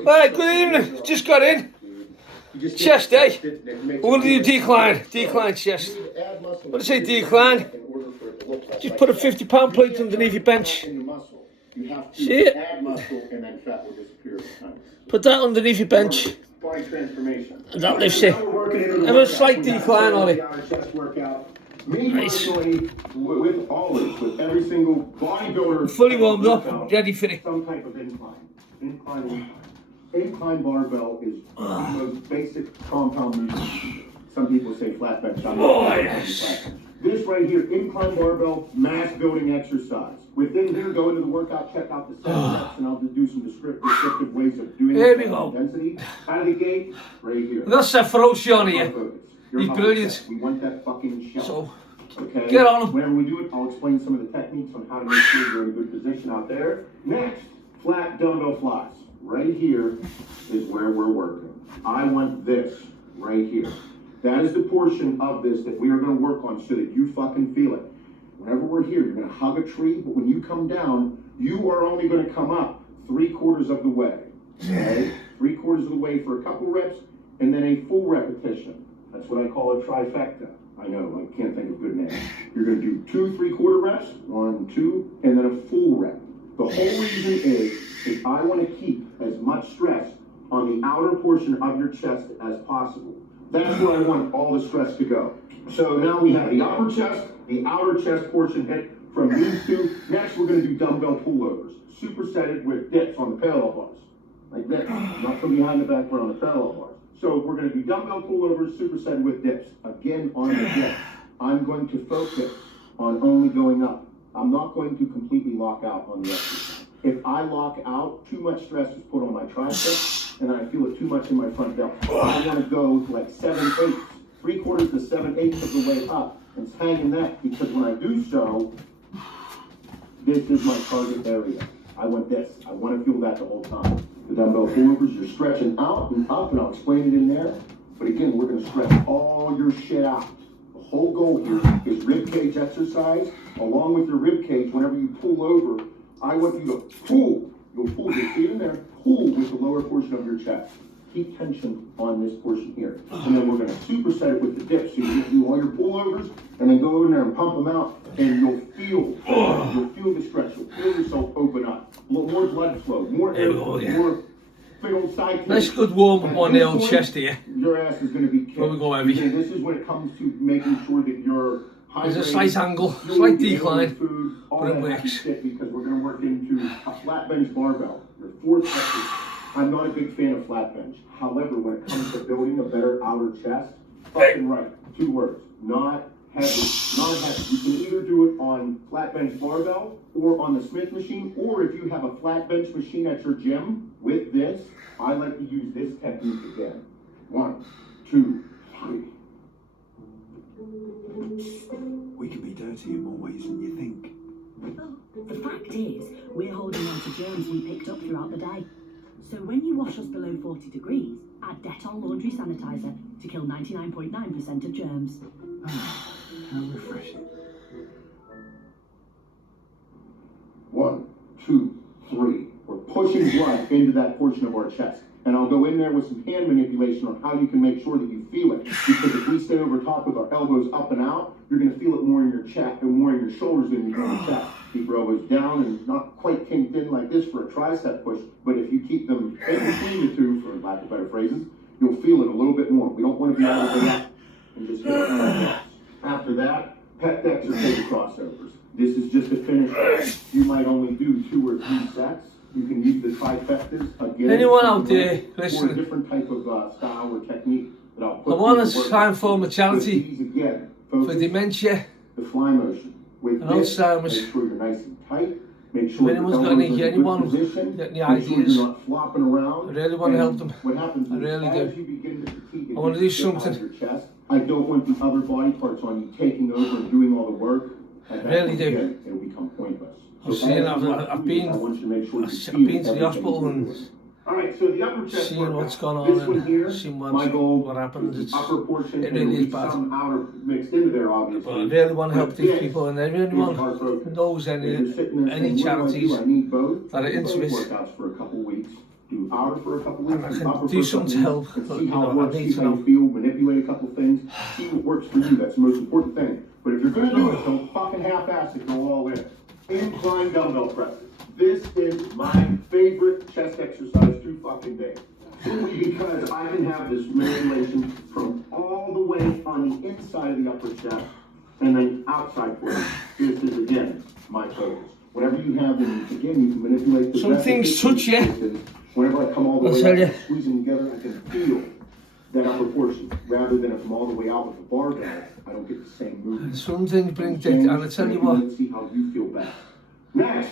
Alright, good evening. Just got in. Chest, eh? We're going to do decline chest. What do I say decline? Just put a £50 plate underneath your bench. See it? Put that underneath your bench. And that lifts it. Have a slight decline on it. Nice. With always, with every single bodybuilder, fully warmed up, ready for it. Some type of incline. Incline barbell is the most basic compound movement. Some people say flat bench. Yes. This right here, incline barbell, mass building exercise. Within here, go into the workout, check out the 7 reps, and I'll just do some descriptive ways of doing there it. We go. Intensity. Out of the gate, right here. That's a ferocious here. He's brilliant. We want that fucking shell. So, okay? Get on him. Whenever we do it, I'll explain some of the techniques on how to make sure you're in a good position out there. Next, flat dumbbell flies. Right here is where we're working. I want this right here. That is the portion of this that we are going to work on so that you fucking feel it. Whenever we're here, you're going to hug a tree, but when you come down, you are only going to come up 3/4 of the way. Okay? 3/4 of the way for a couple reps, and then a full repetition. That's what I call a trifecta. I know, I can't think of good names. You're going to do 2 3/4 reps, 1, 2, and then a full rep. The whole reason is I want to keep as much stress on the outer portion of your chest as possible. That's where I want all the stress to go. So now we have the upper chest, the outer chest portion hit from these two. Next, we're going to do dumbbell pullovers, supersetted with dips on the parallel bars. Like this, not from behind the back, but on the parallel bars. So we're going to do dumbbell pullovers, supersetted with dips. Again, on the dips, I'm going to focus on only going up. I'm not going to completely lock out on the exercise. If I lock out, too much stress is put on my triceps, and I feel it too much in my front delt. I want to go to like 7/8, 3/4 to 7/8 of the way up, and hang in that, because when I do so, this is my target area. I want this. I want to feel that the whole time. The dumbbell pullovers, you're stretching out and up, and I'll explain it in there. But again, we're going to stretch all your shit out. The whole goal here is rib cage exercise. Along with your rib cage, whenever you pull over, I want you to pull. You'll pull your feet in there, pull with the lower portion of your chest. Keep tension on this portion here. And then we're going to superset it with the dips. So you do all your pullovers, and then go in there and pump them out, and you'll feel the stretch. You'll feel yourself open up. More blood flow, more air, more big old side. Nice good warm up on the old chest here. Your ass is going to be kicked. Where we go heavy. This is when it comes to making sure that you're there's a slight angle, slight decline, but it works. Because we're going to work into a flat bench barbell. Your fourth exercise. I'm not a big fan of flat bench. However, when it comes to building a better outer chest, fucking right. 2 words. Not heavy. Not heavy. You can either do it on flat bench barbell or on the Smith machine, or if you have a flat bench machine at your gym with this, I like to use this technique again. 1, 2, 3. We can be dirty in more ways than you think. Oh, the fact is, we're holding on to germs we picked up throughout the day. So when you wash us below 40 degrees, add Dettol laundry sanitizer to kill 99.9% of germs. How refreshing. 1, 2, 3. We're pushing blood into that portion of our chest. And I'll go in there with some hand manipulation on how you can make sure that you feel it. Because if we stay over top with our elbows up and out, you're going to feel it more in your chest and more in your shoulders than you do in your chest. Keep your elbows down and not quite kinked in like this for a tricep push, but if you keep them in between the two, for lack of better phrases, you'll feel it a little bit more. We don't want to be all the way up and just hit it. After that, pec decks or table crossovers. This is just a finish. You might only do 2 or 3 sets. You can use the trifectas again. Anyone out there or a listening? different type of style or technique that I'll put. I want to try and form a charity again, for dementia the fly motion with and this, Alzheimer's. make sure you're nice and tight. Make If sure anyone's got any ideas, you're not flopping around. I really want to help them. What happens I really as do. you begin to fatigue, I want to do something. your chest, I don't want the other body parts on you taking over and doing all the work. I really do. Again, it'll become pointless. I've seen, I've been to the hospital and Alright, so the upper chest seen what's gone this on one here, and seen my goal what happens. is the upper portion, It really is bad. some outer mixed into there, obviously. But I really want to help these This people, and anyone who knows If you're sitting there saying, any "What do I do? charities I need both." that are into it. Workouts for a couple weeks. Do outer for a couple I weeks, can upper do for a something couple to weeks, help, and see but, how it you know, I works, need see to how know. you feel, manipulate a couple things, see what works for you. That's the most important thing. But if you're gonna do it, don't fucking half-ass it, go all in. Incline dumbbell presses. This is my favorite chest exercise to fucking date. Simply because I can have this manipulation from all the way on the inside of the upper chest and then outside for it. This is, again, my focus. Whenever you have them, again, you can manipulate the Some things touch you. Whenever I come all the I'll way tell up you. and squeeze them together, I can feel that upper portion. Rather than if I'm all the way out with the barbell, I don't get the same movement. Some things bring death, and I tell you what, Let's see how you feel best. Next,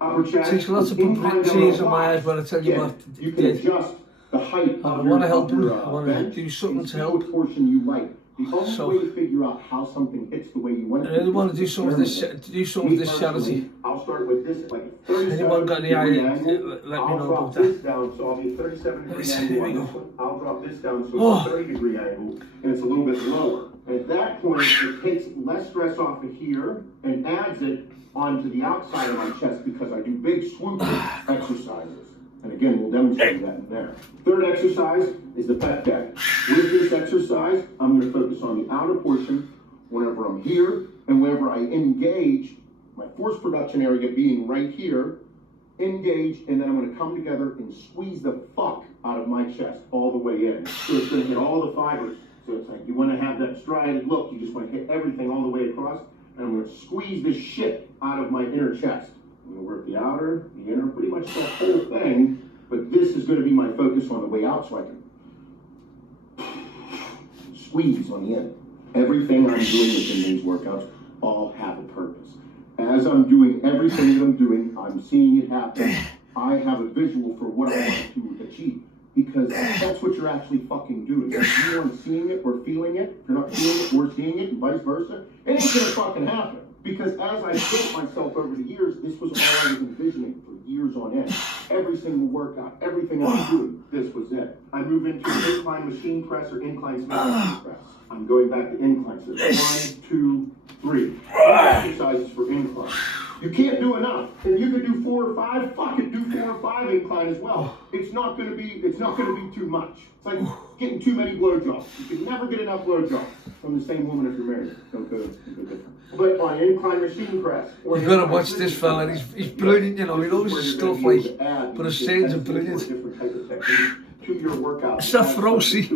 upper chest. takes lots of pumping tears in my eyes, but I tell you what, You can adjust the height I of want to your help him. upper, I want to bench do something and to see help. what portion you like. The only So, way to figure out how something hits the way you want it I really want to do is some of this, experiment. do some of this Me charity. personally, I'll start with this, like a 37 Anyone got any degree idea? angle. Let me I'll know drop about this that. down, so I'll be a 37 degree Here angle we on go. this one. I'll drop this down, so Oh. it's a 30 degree angle, and it's a little bit lower. And at that point, it takes less stress off of here and adds it onto the outside of my chest because I do big swoop exercises. And again, we'll demonstrate that in there. Third exercise is the pec deck. With this exercise, I'm going to focus on the outer portion whenever I'm here and whenever I engage, my force production area being right here, engage, and then I'm going to come together and squeeze the fuck out of my chest all the way in. So it's going to hit all the fibers. So it's like you want to have that striated look. You just want to hit everything all the way across. And I'm going to squeeze the shit out of my inner chest. I'm going to work the outer, the inner, pretty much that whole thing. But this is going to be my focus on the way out so I can squeeze on the end. Everything I'm doing within these workouts all have a purpose. As I'm doing everything that I'm doing, I'm seeing it happen. I have a visual for what I want to achieve. Because that's what you're actually fucking doing. If you aren't seeing it or feeling it, if you're not feeling it or seeing it, and vice versa, it ain't gonna fucking happen. Because as I built myself over the years, this was all I was envisioning for years on end. Every single workout, everything I was doing, this was it. I move into incline machine press or incline Smith machine press. I'm going back to incline. So 1, 2, 3. Exercises for incline. You can't do enough. If you could do 4 or 5, fuck it, do 4 or 5 incline as well. It's not gonna be too much. It's like getting too many blowjobs. You can never get enough blowjobs from the same woman if you're married. Don't go different. But on incline machine press. You've got to watch this fella, he's brilliant, you know, he knows his stuff like, but his scenes are brilliant. To your workout. It's that ferocity.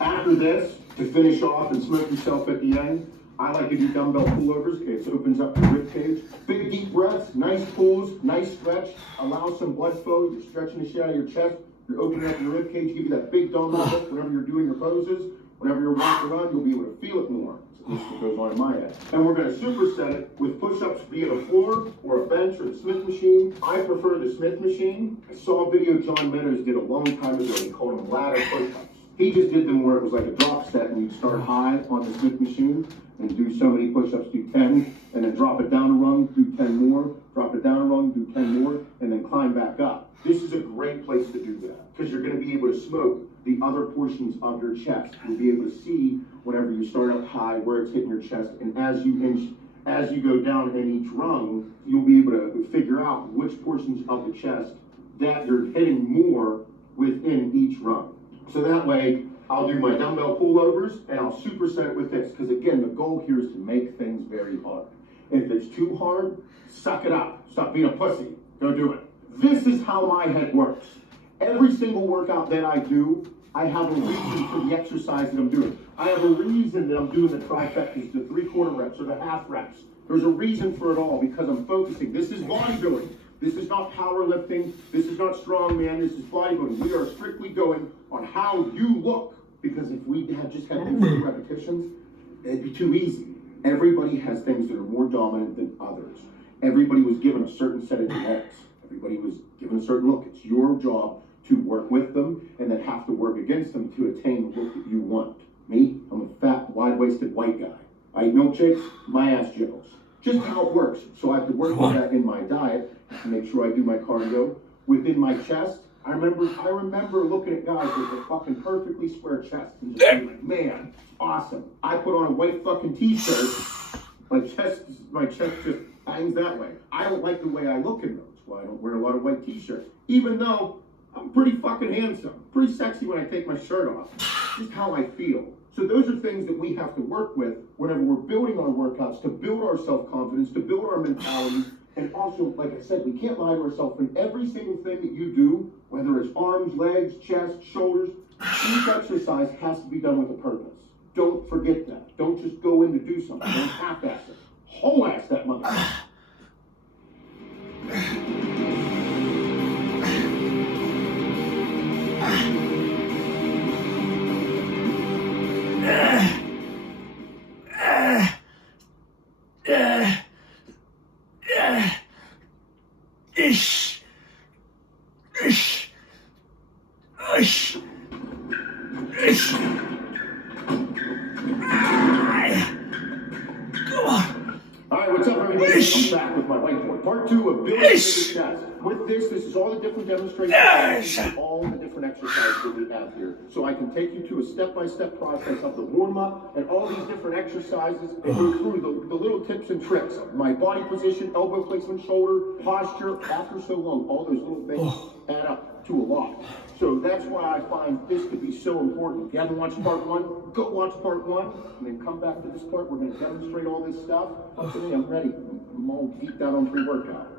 After this, to finish off and smoke yourself at the end, I like to do dumbbell pullovers. It opens up the rib cage. Big deep breaths, nice pulls, nice stretch. Allow some blood flow. You're stretching the shit out of your chest. You're opening up your rib cage. Give you that big dumbbell hook whenever you're doing your poses. Whenever you're walking around, you'll be able to feel it more. At least what goes on in my head. And we're going to superset it with push-ups, be it a floor or a bench or the Smith machine. I prefer the Smith machine. I saw a video John Meadows did a long time ago. He called them ladder push-ups. He just did them where it was like a drop set and you'd start high on the Smith machine and do so many push-ups, do 10, and then drop it down a rung, do 10 more, drop it down a rung, do 10 more, and then climb back up. This is a great place to do that because you're going to be able to smoke the other portions of your chest. You'll be able to see whenever you start up high where it's hitting your chest, and as you go down in each rung, you'll be able to figure out which portions of the chest that you're hitting more within each rung. So that way, I'll do my dumbbell pullovers and I'll superset it with this. Because again, the goal here is to make things very hard. If it's too hard, suck it up. Stop being a pussy. Go do it. This is how my head works. Every single workout that I do, I have a reason for the exercise that I'm doing. I have a reason that I'm doing the trifectas, the 3/4 reps, or the half reps. There's a reason for it all because I'm focusing. This is bodybuilding. This is not powerlifting. This is not strongman. This is bodybuilding. We are strictly going on how you look. Because if we had just had 50 repetitions, it'd be too easy. Everybody has things that are more dominant than others. Everybody was given a certain set of genetics. Everybody was given a certain look. It's your job to work with them and then have to work against them to attain the look that you want. Me, I'm a fat, wide-waisted white guy. I eat milkshakes, my ass jiggles. Just how it works. So I have to work with that in my diet to make sure I do my cardio. Within my chest, I remember looking at guys with a fucking perfectly square chest and just being like, man, awesome. I put on a white fucking t-shirt, my chest just hangs that way. I don't like the way I look in those. Well, I don't wear a lot of white t-shirts. Even though I'm pretty fucking handsome, pretty sexy when I take my shirt off. Just how I feel. So those are things that we have to work with whenever we're building our workouts, to build our self-confidence, to build our mentality. And also, like I said, we can't lie to ourselves. In every single thing that you do, whether it's arms, legs, chest, shoulders, each exercise has to be done with a purpose. Don't forget that. Don't just go in to do something. Don't half-ass it. Whole-ass that motherfucker. Alright, what's up everybody? I'm back with my whiteboard. Part 2 of building a bigger chest. With this is all the different demonstrations, all the different exercises that we have here. So I can take you to a step-by-step process of the warm-up and all these different exercises and go through the little tips and tricks. My body position, elbow placement, shoulder, posture, after so long, all those little things add up to a lot. So that's why I find this to be so important. If you haven't watched part 1, go watch part 1, and then come back to this part. We're going to demonstrate all this stuff. Today I'm ready. I'm all geeked out on pre-workout.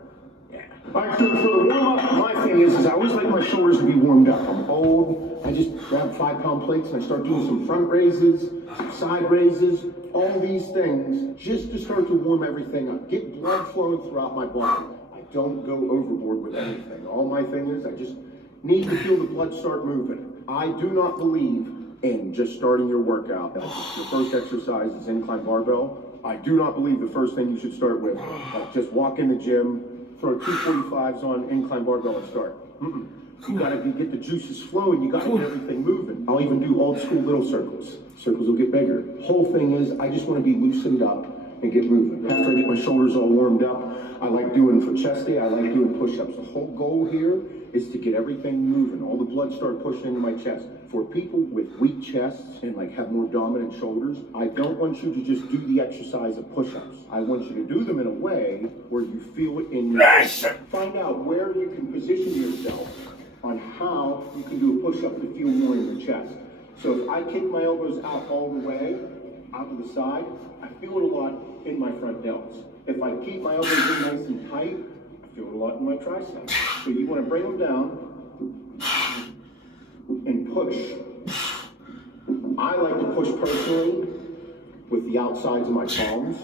Yeah. Alright, so for the warm-up, my thing is I always like my shoulders to be warmed up. I'm old. I just grab 5-pound plates and I start doing some front raises, some side raises, all these things, just to start to warm everything up. Get blood flowing throughout my body. I don't go overboard with anything. All my thing is I just need to feel the blood start moving. I do not believe in just starting your workout. Your first exercise is incline barbell. I do not believe the first thing you should start with, like just walk in the gym, throw 245s on incline barbell and start. You gotta get the juices flowing, you gotta get everything moving. I'll even do old school little circles. Circles will get bigger. Whole thing is, I just wanna be loosened up and get moving. After I get my shoulders all warmed up, I like doing for chest day, I like doing push-ups. The whole goal here is to get everything moving, all the blood start pushing into my chest. For people with weak chests and like have more dominant shoulders, I don't want you to just do the exercise of push-ups. I want you to do them in a way where you feel it in your chest. Find out where you can position yourself on how you can do a push-up to feel more in your chest. So if I kick my elbows out all the way, out to the side, I feel it a lot in my front delts. If I keep my elbows in nice and tight, I feel it a lot in my triceps. So you want to bring them down and push. I like to push personally with the outsides of my palms.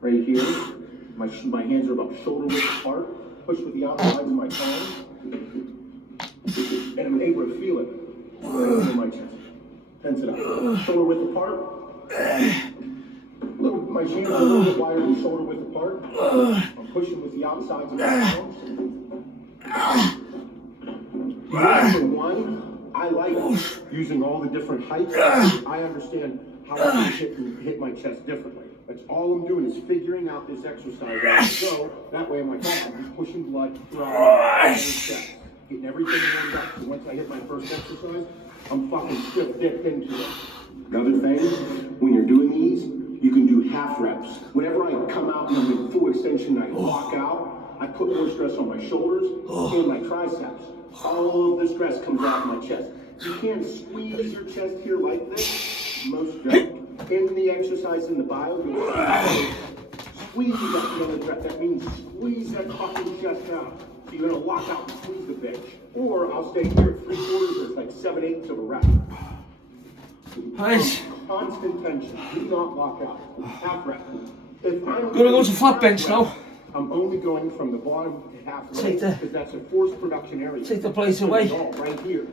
Right here. My hands are about shoulder width apart. Push with the outsides of my palms. And I'm able to feel it right in my chest. Tense it up. Shoulder width apart. My hands are a little bit wider than shoulder width apart. I'm pushing with the outsides of my palms. For one, I like using all the different heights. I understand how I can hit my chest differently. That's all I'm doing is figuring out this exercise as I go. That way, I'm just pushing blood throughout my chest, getting everything warmed up. So once I hit my first exercise, I'm fucking stiff-dipped into it. Another thing, when you're doing these, you can do half reps. Whenever I come out and I'm in full extension and I walk out, I put more stress on my shoulders and my triceps. All of the stress comes out of my chest. You can't squeeze your chest here like this. Most don't. In the exercise in the bio, you'll squeeze that. That means squeeze that fucking chest out. So you're gonna lock out and squeeze the bitch. Or I'll stay here at 3/4 or it's like 7/8 of a rep. Nice. Constant tension. Do not lock out. Half rep. If I'm Gonna go to flat bench now. I'm only going from the bottom to half Take rep because that's a forced production area. Take the place away. Right here.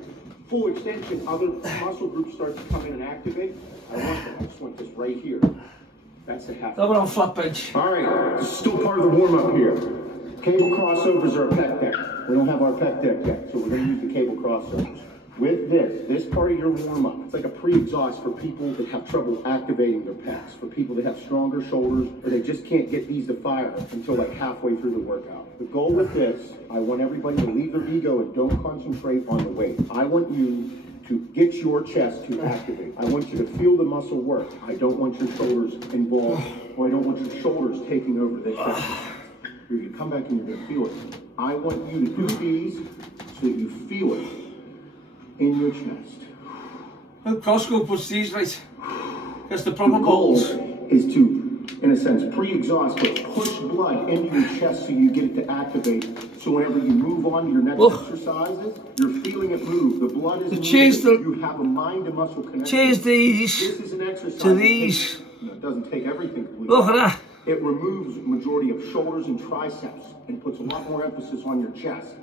Full extension, other muscle groups start to come in and activate. I just want this right here. That's the half. That went on flat bench. All right, this is still part of the warm-up here. Cable crossovers are a pec deck. We don't have our pec deck yet, so we're going to use the cable crossovers. With this part of your warm-up, it's like a pre-exhaust for people that have trouble activating their pecs, for people that have stronger shoulders, or they just can't get these to fire until like halfway through the workout. The goal with this, I want everybody to leave their ego and don't concentrate on the weight. I want you to get your chest to activate. I want you to feel the muscle work. I don't want your shoulders involved, or I don't want your shoulders taking over this exercise. You're going to come back and you're going to feel it. I want you to do these so that you feel it in your chest. Well, Costco puts these right. That's the proper The goal balls. is to, in a sense, pre-exhaust, but push blood into your chest so you get it to activate. So whenever you move on to your next exercises, you're feeling it move. The blood is moving. You have a mind to muscle connection. Change these This is an exercise to these. It doesn't take everything completely. Look at that. It removes the majority of shoulders and triceps and puts a lot more emphasis on your chest.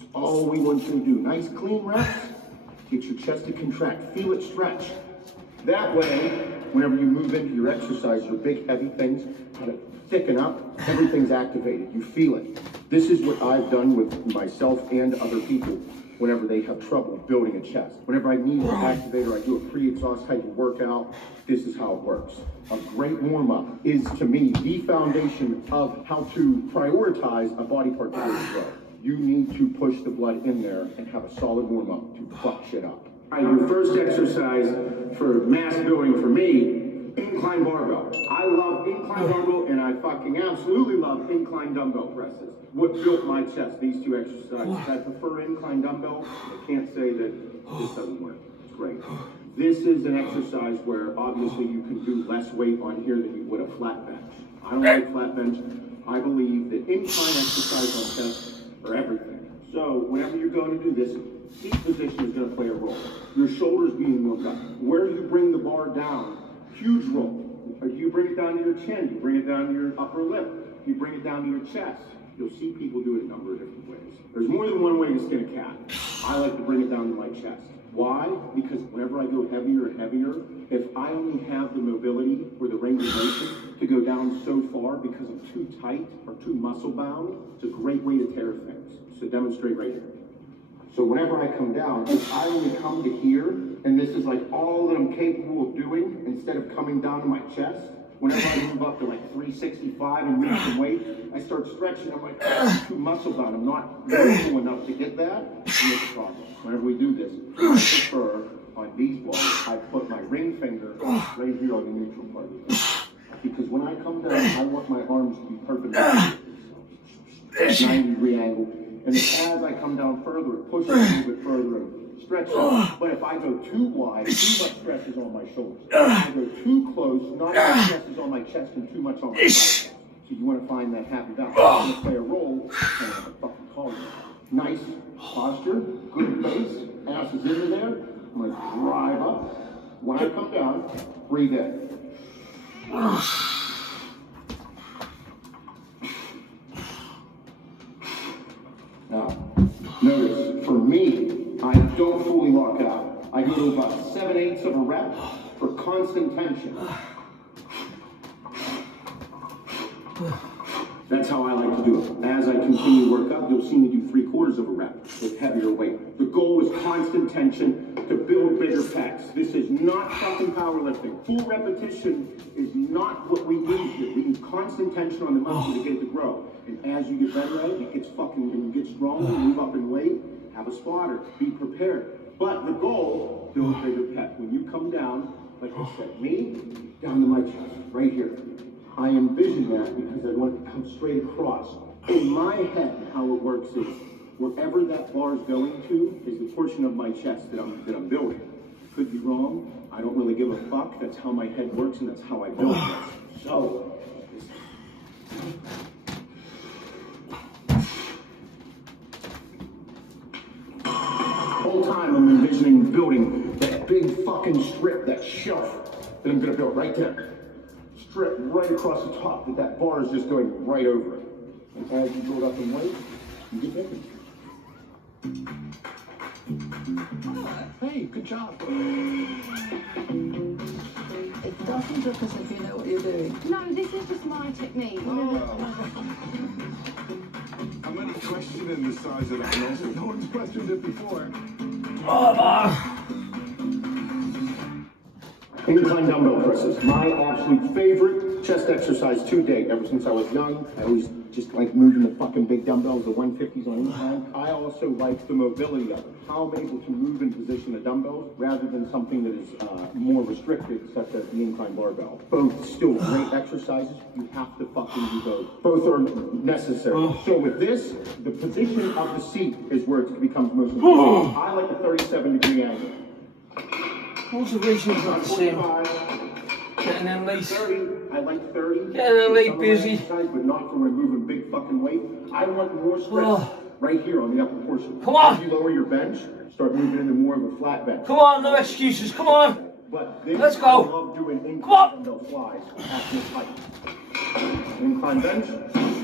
It's all we want you to do. Nice clean reps. Get your chest to contract. Feel it stretch. That way, whenever you move into your exercise, your big heavy things kind of thicken up, everything's activated. You feel it. This is what I've done with myself and other people whenever they have trouble building a chest. Whenever I need an activator, I do a pre-exhaust type of workout. This is how it works. A great warm-up is, to me, the foundation of how to prioritize a body part to grow. You need to push the blood in there and have a solid warm-up to fuck shit up. All right, your first exercise for mass building for me, incline barbell. I love incline barbell and I fucking absolutely love incline dumbbell presses. What built my chest, these two exercises. I prefer incline dumbbell. I can't say that this doesn't work. It's great. This is an exercise where obviously you can do less weight on here than you would a flat bench. I don't like flat bench. I believe that incline exercise on chest are everything. So whenever you're going to do this, seat position is going to play a role. Your shoulders being moved up. Where you bring the bar down, huge role. Or you bring it down to your chin, you bring it down to your upper lip, you bring it down to your chest. You'll see people do it a number of different ways. There's more than one way to skin a cat. I like to bring it down to my chest. Why? Because whenever I go heavier and heavier, if I only have the mobility or the range of motion to go down so far because I'm too tight or too muscle bound, it's a great way to tear things. So demonstrate right here. So whenever I come down, if I only come to here, and this is like all that I'm capable of doing, instead of coming down to my chest, whenever I move up to like 365 and move some weight, I start stretching. I'm like, I'm too muscle bound. I'm not mobile enough to get that. And it's a problem. Whenever we do this, I prefer on these balls, I put my ring finger right here on the neutral part of the thing. Because when I come down, I want my arms to be perpendicular. 90-degree angle. And as I come down further, it pushes a little bit further and stretches. But if I go too wide, too much stress is on my shoulders. If I go too close, not enough stress is on my chest and too much on my biceps. So you want to find that happy balance. I'm going to play a role, and I'm going to fucking call you. Nice posture, good base, ass is into there. I'm going to drive up. When I come down, breathe in. Now, notice, for me, I don't fully lock out. I go to about 7/8 of a rep for constant tension. That's how I like to do it. As I continue to work up, you'll see me do 3/4 of a rep with heavier weight. The goal is constant tension to build bigger pecs. This is not fucking powerlifting. Full repetition is not what we need here. We need constant tension on the muscle to get it to grow. And as you get better at it, it gets fucking, when you get stronger, move up in weight, have a spotter, be prepared. But the goal, build a bigger pec. When you come down, like I said, me, down to my chest, right here. I envision that because I want it to come straight across. In my head, how it works is, wherever that bar is going to is the portion of my chest that I'm building. Could be wrong. I don't really give a fuck. That's how my head works and that's how I build it. So, whole time I'm envisioning building that big fucking strip, that shelf that I'm gonna build right there. Strip right across the top that bar is just going right over it. And as you build up in weight, you get bigger. Hey, good job. It doesn't look as if you know what you're doing. No, this is just my technique. I'm going to question the size of that muscle. No one's questioned it before. Incline dumbbell presses, my absolute favorite chest exercise to date. Ever since I was young, I always just like moving the fucking big dumbbells, the 150s on incline. I also like the mobility of it. How I'm able to move and position the dumbbells rather than something that is more restricted, such as the incline barbell. Both still great exercises. You have to fucking do both. Both are necessary. So with this, the position of the seat is where it becomes most important. I like a 37-degree angle. Motivation's not the same. Getting in late. 30, I like 30. Getting in late, busy. But not for removing big fucking weight. I want more stress right here on the upper portion. Come on. As you lower your bench, start moving into more of a flat bench. Come on, no excuses. Come on. But this, Let's go. I love doing Come on. incline dumbbell flies at this height. Incline bench.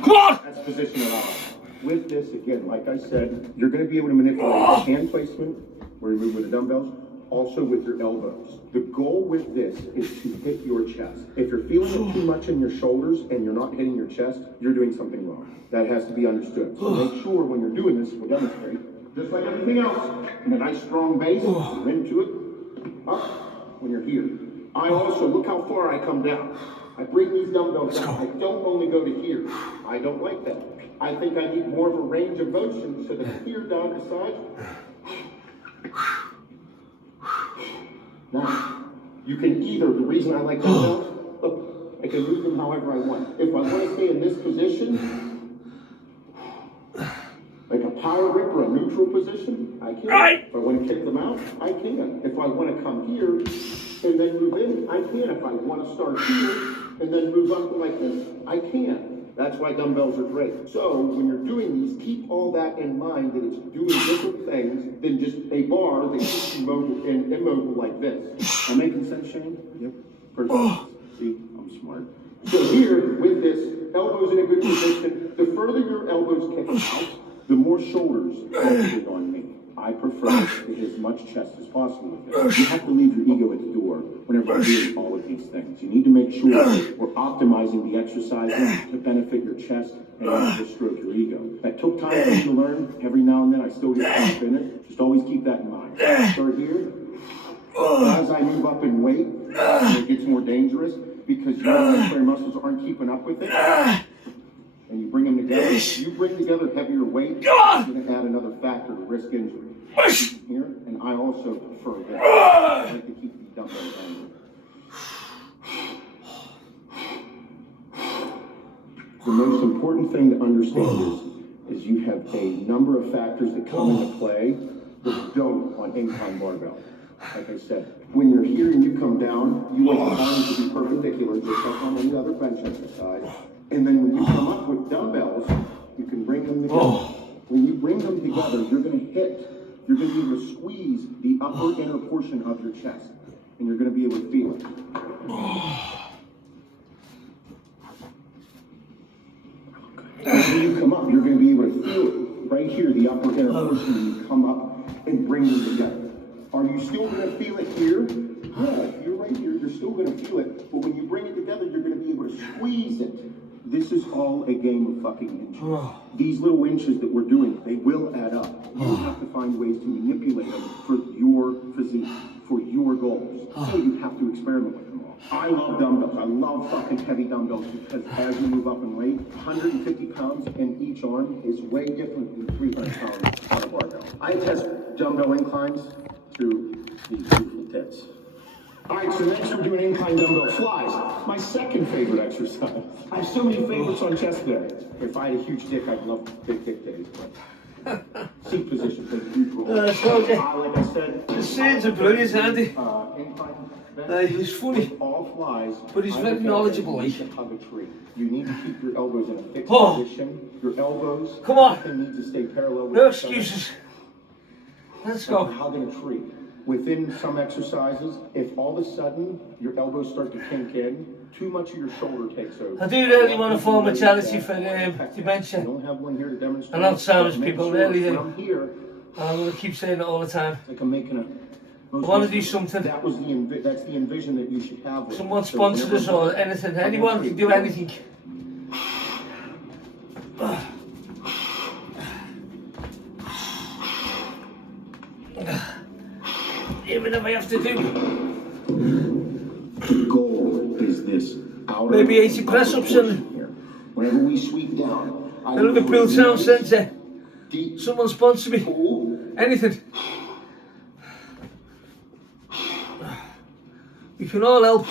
Come on. That's position it out. With this, again, like I said, you're going to be able to manipulate hand placement, where you move with the dumbbells, also with your elbows. The goal with this is to hit your chest. If you're feeling it too much in your shoulders and you're not hitting your chest, you're doing something wrong. That has to be understood. So make sure when you're doing this, we'll demonstrate, just like everything else, in a nice strong base, you're into it, up, when you're here. I also, look how far I come down. I bring these dumbbells down. I don't only go to here. I don't like that. I think I need more of a range of motion so that here down the side. Now, you can either, the reason I like dumbbells, look, I can move them however I want. If I want to stay in this position, like a power grip or a neutral position, I can. Right. If I want to kick them out, I can. If I want to come here and then move in, I can. If I want to start here and then move up like this, I can. That's why dumbbells are great. So when you're doing these, keep all that in mind, that it's doing different things than just a bar that keeps you mobile and immobile like this. Am I making sense, Shane? Yep. Perfect. See, I'm smart. So here, with this, elbows in a good position. The further your elbows kick out, the more shoulders are on me. I prefer to hit as much chest as possible with it. You have to leave your ego at the door whenever you're doing all of these things. You need to make sure we're optimizing the exercises to benefit your chest and not just stroke your ego. That took time for me to learn. Every now and then I still get caught up in it. Just always keep that in mind. Start here. As I move up in weight, it gets more dangerous because your extremity muscles aren't keeping up with it. And you bring them together. You bring together heavier weight, it's going to add another factor to risk injury. Here, and I also prefer this. I like to keep the dumbbells on. The most important thing to understand is you have a number of factors that come into play that don't on incline barbell. Like I said, when you're here and you come down, you want the arms to be perpendicular, just like on any other bench exercise. And then when you come up with dumbbells, you can bring them together. When you bring them together, you're going to you're going to be able to squeeze the upper inner portion of your chest. And you're going to be able to feel it. When you come up, you're going to be able to feel it. Right here, the upper inner portion, when you come up and bring them together. Are you still going to feel it here? Yeah, if you're right here, you're still going to feel it. But when you bring it together, you're going to be able to squeeze it. This is all a game of fucking inches. These little inches that we're doing, they will add up. You have to find ways to manipulate them for your physique, for your goals. So you have to experiment with them all. I love dumbbells. I love fucking heavy dumbbells because as you move up in weight, 150 pounds in each arm is way different than 300 pounds on a barbell. I test dumbbell inclines to these beautiful tits. All right, so next we're doing incline dumbbell flies. My second favorite exercise. I have so many favorites on chest day. If I had a huge dick, I'd love big dick days. Seat position plays a huge role. Like I said, the scenes are brilliant, Andy. He's funny, all flies, but he's very knowledgeable. You need to hug a tree. You need to keep your elbows in a fixed position. Your elbows Come on. need to stay parallel with No your excuses. Let's stomach. go. Like hugging a tree. Within some exercises, if all of a sudden your elbows start to kink in, too much of your shoulder takes over. I do really want to form a charity for dementia. I don't have one here to demonstrate. And Alzheimer's Make people, sure really do. when I'm here, I'm going to keep saying it all the time. like I'm making a. I want to do something. That was that's the envision that you should have. Someone sponsor us or anything. Anyone can do anything. Even if I have to do The goal is this outer maybe 80 press-ups portion here. Whenever we sweep down, I The Liverpool Town Centre. deep Someone sponsor me. pull. Anything. We can all help.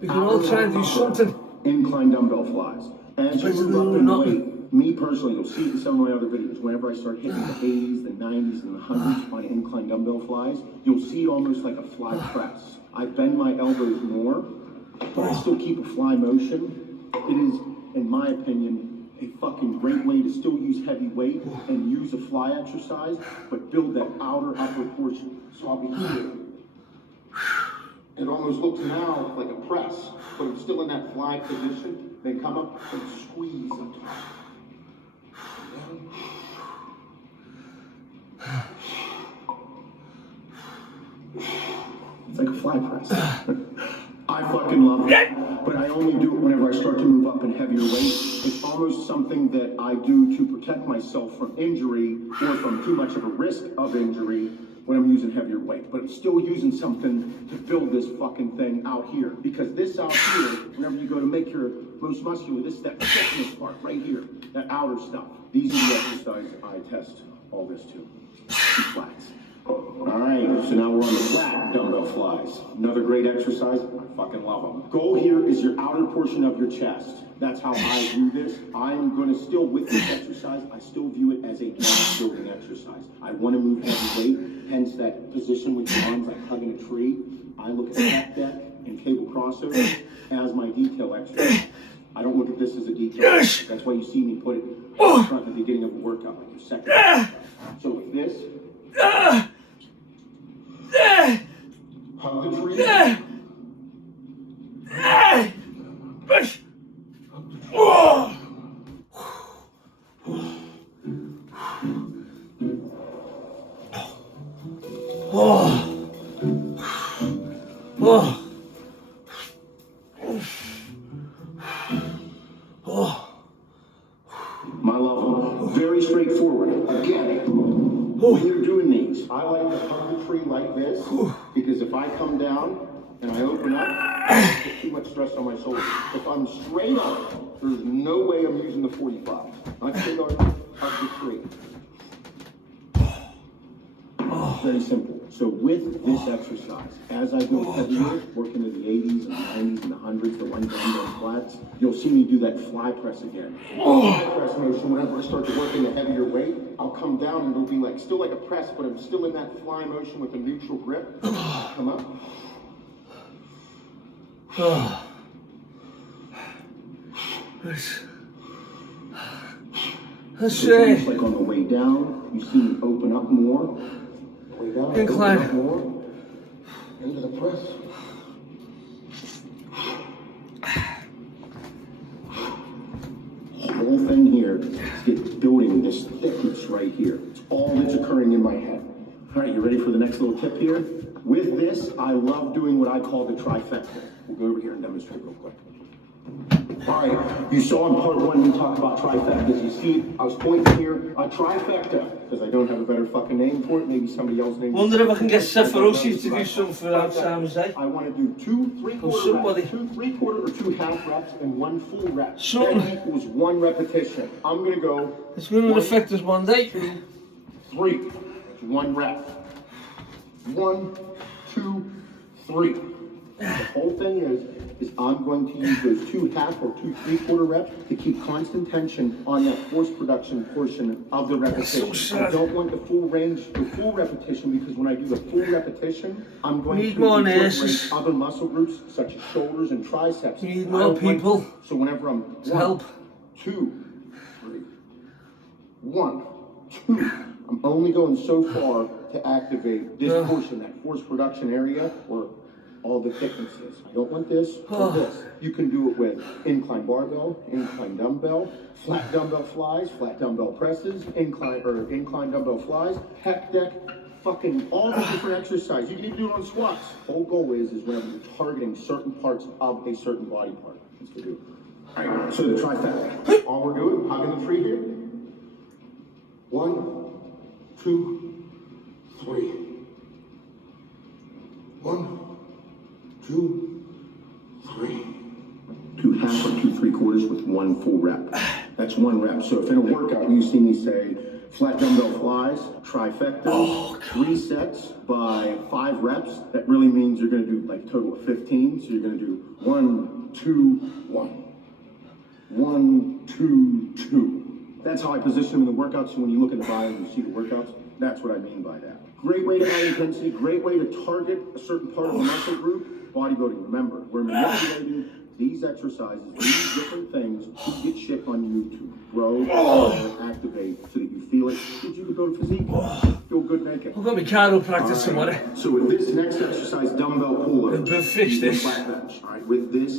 We can all try and do something. Incline dumbbell flies. As you Better move than up in nothing. weight, me personally, you'll see it in some of my other videos, whenever I start hitting the 80s, the 90s, and the 100s on incline dumbbell flies, you'll see it almost like a fly press. I bend my elbows more, but I still keep a fly motion. It is, in my opinion, a fucking great way to still use heavy weight and use a fly exercise, but build that outer upper portion. So I'll be here. It almost looks now like a press, but I'm still in that fly position. Then come up and squeeze up top. It's like a fly press. I fucking love it, but I only do it whenever I start to move up in heavier weight. It's almost something that I do to protect myself from injury or from too much of a risk of injury when I'm using heavier weight. But I'm still using something to build this fucking thing out here. Because this out here, whenever you go to make your most muscular, this is that thickness part right here, that outer stuff. These are the exercises I test all this to. Flats. All right, so now we're on the flat dumbbell flies. Another great exercise. I fucking love them. Goal here is your outer portion of your chest. That's how I view this. I'm going to still, with this exercise, I still view it as a chest building exercise. I want to move heavy weight, hence that position with your arms like hugging a tree. I look at pec deck and cable crossover as my detail exercise. I don't look at this as a detail exercise. That's why you see me put it in front at the beginning of a workout, like your second exercise. So with this, hug the tree. My love, very straightforward. Again, when you're doing these, I like to hug the tree like this because if I come down and I open up, I put too much stress on my shoulders. If I'm straight up, there's no way I'm using the 45. I'm straight up, hug the tree. Very simple. So with this exercise, as I go heavier, work into the 80s and the 90s and the 100s, the one dumbbell flats, you'll see me do that fly press again. Fly press motion, whenever I start to work into heavier weight, I'll come down and it'll be like, still like a press, but I'm still in that fly motion with a neutral grip. Come up. Let's So it's almost like on the way down, you see me open up more. Way down, Incline. open up more. Into the press. The whole thing here is building this thickness right here. It's all that's occurring in my head. All right, you ready for the next little tip here? With this, I love doing what I call the trifecta. We'll go over here and demonstrate real quick. All right, you saw in part one we talked about trifectas. You see, I was pointing here, a trifecta, because I don't have a better fucking name for it. Maybe somebody else named it. wonder if I can get Sephiroth to do something for Alzheimer's Day. I want to do 2 3/4 somebody. reps, 2 3/4 or 2 half reps, and 1 full rep. Something. That equals 1 repetition. I'm going to go It's going to affect us one day. 2, 3. That's 1 rep. 1, 2, 3. The whole thing is I'm going to use those 2 half or 2 3/4 reps to keep constant tension on that force production portion of the repetition. so I sad. don't want the full range, the full repetition, because when I do the full repetition, I'm going Need to more incorporate nurses. other muscle groups such as shoulders and triceps. Need I more don't want- people So whenever I'm to 1, help. 2, 3, 1, 2. I'm only going so far to activate this portion, that force production area, or all the thicknesses. I don't want this or this. You can do it with incline barbell, incline dumbbell, flat dumbbell flies, flat dumbbell presses, incline dumbbell flies, pec deck, fucking all the different exercises. You can even do it on squats. Whole goal is whenever you're targeting certain parts of a certain body part. That's what we do. All right, so the trifecta. All we're doing, hugging the tree here. 1, 2, 3. 1, 2, 3. 2 half or 2 3/4 with 1 one full rep. That's one rep. So if in a workout you see me say flat dumbbell flies, trifecta, 3 sets by 5 reps, that really means you're going to do like a total of 15. So you're going to do 1, 2, 1. 1, 2, 2. That's how I position them in the workouts. So when you look at the bio and you see the workouts, that's what I mean by that. Great way to add intensity, great way to target a certain part of the muscle group. Bodybuilding, remember, we're manipulating these exercises, these different things to get shit on you to grow and activate so that you feel it. Did you go to physique? Feel good naked. I've got my cardio practice tomorrow. So with this next exercise, dumbbell pull-ups. We'll fix this. Flat bench. All right, with this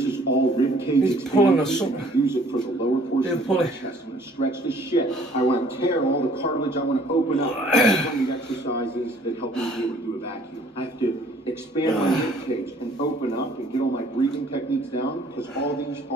is all rib cage He's pulling us extension. something. Use it for the lower portion of the chest. I'm going to stretch the shit. I want to tear all the cartilage. I want to open up. These exercises that help me be able to do a vacuum. I have to expand my rib cage and open up and get all my breathing techniques down because all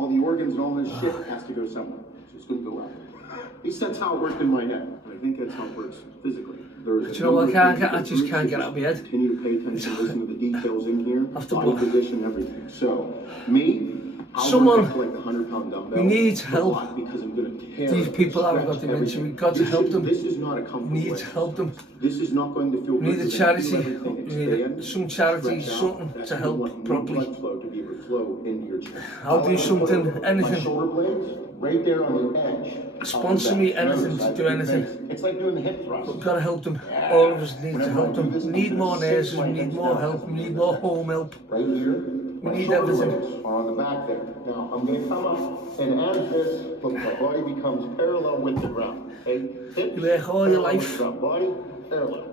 the organs and all this shit has to go somewhere. So it's going to go out. At least that's how it worked in my head. I think that's how it works physically. Do you know what I just can't get out of my head. Continue to pay attention, listen to the details in here, After body block. position, everything. So, me, I'll Someone- work up like the 100-pound dumbbell. we need help. Because I'm going to tear These people and haven't got stretch dementia. everything. We've got to help them. This is not a comfort We need way. to help them. This is not going to feel We need good. a They're charity. gonna feel everything We need expand, some charity, stretch out. something That's to what you help want new properly. blood flow to be able to flow into your chest. I'll do something, My anything. shoulder blades, right there on the edge. Sponsor me anything to do anything. It's like doing the hip thrust. We've got to help them. All of us need to help them. We need more nurses, we need more help, we need more home help. Right here. We My need shoulder everything. blades are on the back there. Now I'm going to come up, and as this, look, my body becomes parallel with the ground. Okay? Hips, You work all your parallel with life. the ground. Body parallel.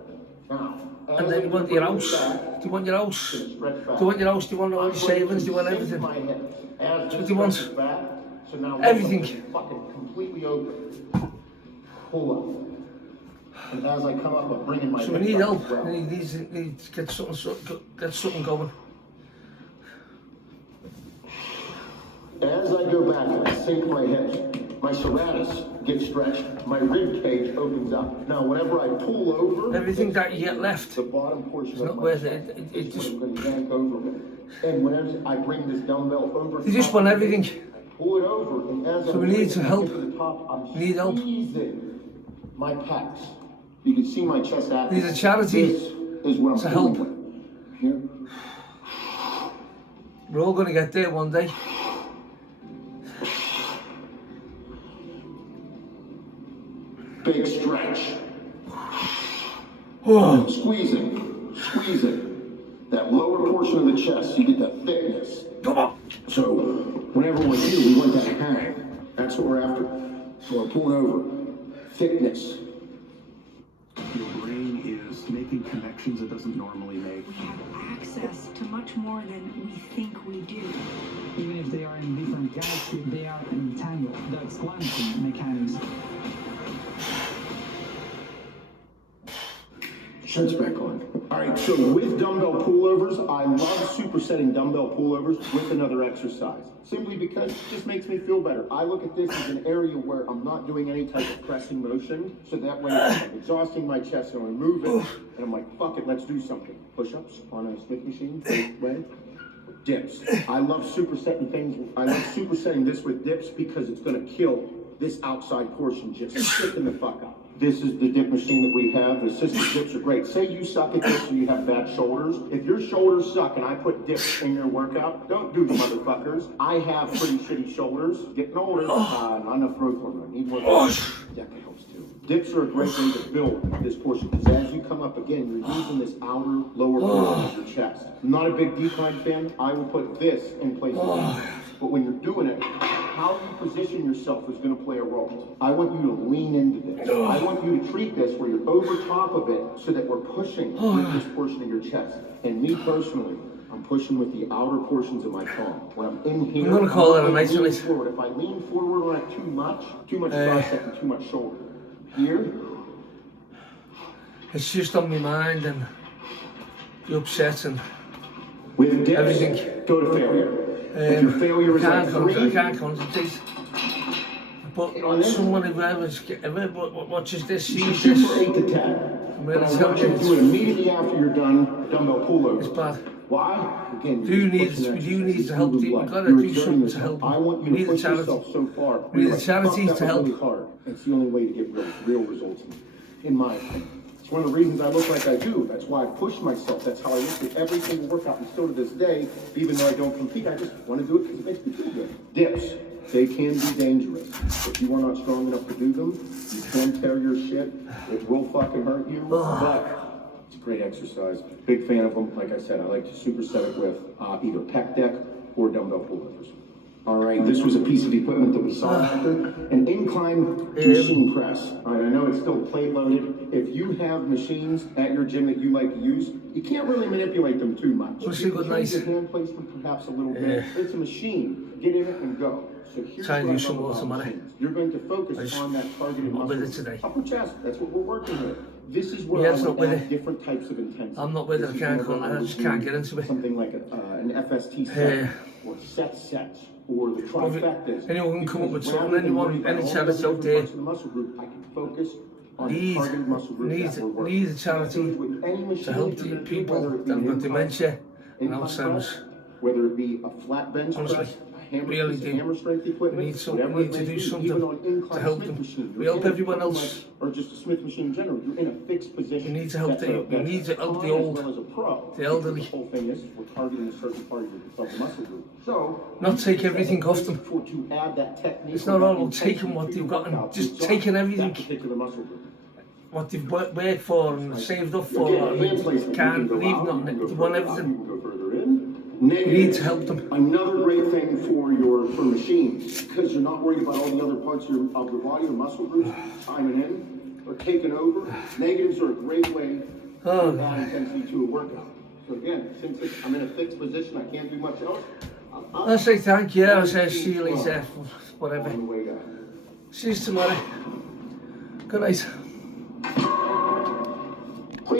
Now, And then you want your house. Do you want your house? Do you want your house? Do you want all your savings? Do you want everything? That's what you want. So now Everything. fucking completely open. Pull up. And as I come up, I'm bringing my So we hips need up help. as well. We need to get something going. As I go back and I sink my hips, my serratus gets stretched, my rib cage opens up. Now, whenever I pull over, Everything that you get left. the bottom portion It's of not my worth chest it. It is just- what I'm going to yank over with. And whenever I bring this dumbbell over, You just want everything. pull it over, and as So I'm we need bringing to it help. to the top, I'm We need help. squeezing my pecs. You can see my chest out. Need a charity This is what I'm to help. pulling with. Here. We're all going to get there one day. Big stretch. Oh, Squeezing. That lower portion of the chest, you get that thickness. come on. So whenever we're here, we want that hang. That's what we're after. So we're pulling over. Thickness. Your brain is making connections it doesn't normally make. We have access to much more than we think we do. Even if they are in different galaxies, they are entangled. That's quantum mechanics. Shirt's back on. All right, so with dumbbell pullovers, I love supersetting dumbbell pullovers with another exercise. Simply because it just makes me feel better. I look at this as an area where I'm not doing any type of pressing motion, so that way I'm exhausting my chest and I'm moving, and I'm like, fuck it, let's do something. Push-ups on a Smith machine, way. Dips. I love supersetting things. I love supersetting this with dips because it's gonna kill this outside portion just sticking the fuck up. This is the dip machine that we have. The assisted dips are great. Say you suck at this or you have bad shoulders. If your shoulders suck and I put dips in your workout, don't do them, motherfuckers. I have pretty shitty shoulders. Getting older, not enough growth hormone. Need more growth. Yeah, that helps too. Dips are a great way to build this portion because as you come up again, you're using this outer, lower portion of your chest. I'm not a big decline fan. I will put this in place of this. But when you're doing it, how you position yourself is going to play a role. I want you to lean into this. I want you to treat this where you're over top of it so that we're pushing with this portion of your chest. And me personally, I'm pushing with the outer portions of my palm. When I'm in here, I'm gonna call it a I'm night leaning tonight. forward. If I lean forward like too much tricep and too much shoulder. Here, It's just on my mind and the upset and with dips, Everything. go to failure. If your failure is I at 3, can't concentrate. But someone who watches this, you sees shoot this, for 8 to 10. I'm But really I want telling you to you, do it immediately after you're done dumbbell it's pullovers. bad. Why? Again, We you're do just pushing need exercise to help through the people. blood. We've got to You're do exerting something to yourself. help I want you We to need a push charity. yourself so far. We need You're a like, charity "Fuck, to that was help." really hard. It's the only way to get real results, in my opinion. It's one of the reasons I look like I do. That's why I push myself. That's how I look at every single workout. And still to this day, even though I don't compete, I just want to do it because it makes me feel good. Dips, they can be dangerous. If you are not strong enough to do them, you can tear your shit. It will fucking hurt you, but it's a great exercise. Big fan of them. Like I said, I like to superset it with either pec deck or dumbbell pull levers. All right, this was a piece of equipment that we saw after. An incline machine press. All right, I know it's still plate loaded. If you have machines at your gym that you like to use, you can't really manipulate them too much. Wish You they could can change nice. your hand placement perhaps a little bit. It's a machine. Get in it and go. So here's Try and what do I some love more about tomorrow. machines. You're going to focus on that targeted not with it muscle. today. Upper chest, that's what we're working with. This is where Yeah, I it's not would with add it. different types of intensity. I'm not with it. I This is can't whenever I would just do can't get into it. something like an FST set or set sets or the trifectas. Anyone can come up with Because something, rather than worry any about all the charities out different there parts of the muscle group, I can focus on the need targeted muscle group that we're working. a charity With any machine to help that you're the gonna do, people whether it be that have got an dementia and incline Alzheimer's. press, whether it be a flat bench Honestly, press, a hammer, really piece of do. hammer strength equipment, We need to whatever it do may be, something even on to incline help Smith them. machine, We you're help in everyone pretty else. much- or just a Smith machine in general, you're in a fixed position. We need to help That's the- a- we that's need to help fine the as old, well as a pro. the elderly. The whole thing is we're targeting a certain part of the muscle group. So Not take everything off them. to add that technique. It's not all about taking what they've got and just taking everything. That particular muscle group. What they've worked for and saved up for. Again, And hand placement, you can't can go leave out, nothing. you can They go want further out, everything. you can go further in. We need to help them. Another great thing for machines, because you're not worried about all the other parts of your body or muscle groups chiming in or taking over. Negatives are a great way Oh, to add intensity to a workout. So again, since I'm in a fixed position, I can't do much else. I say thank you. I say see you later. Whatever. On the way down. See you tomorrow. Good night.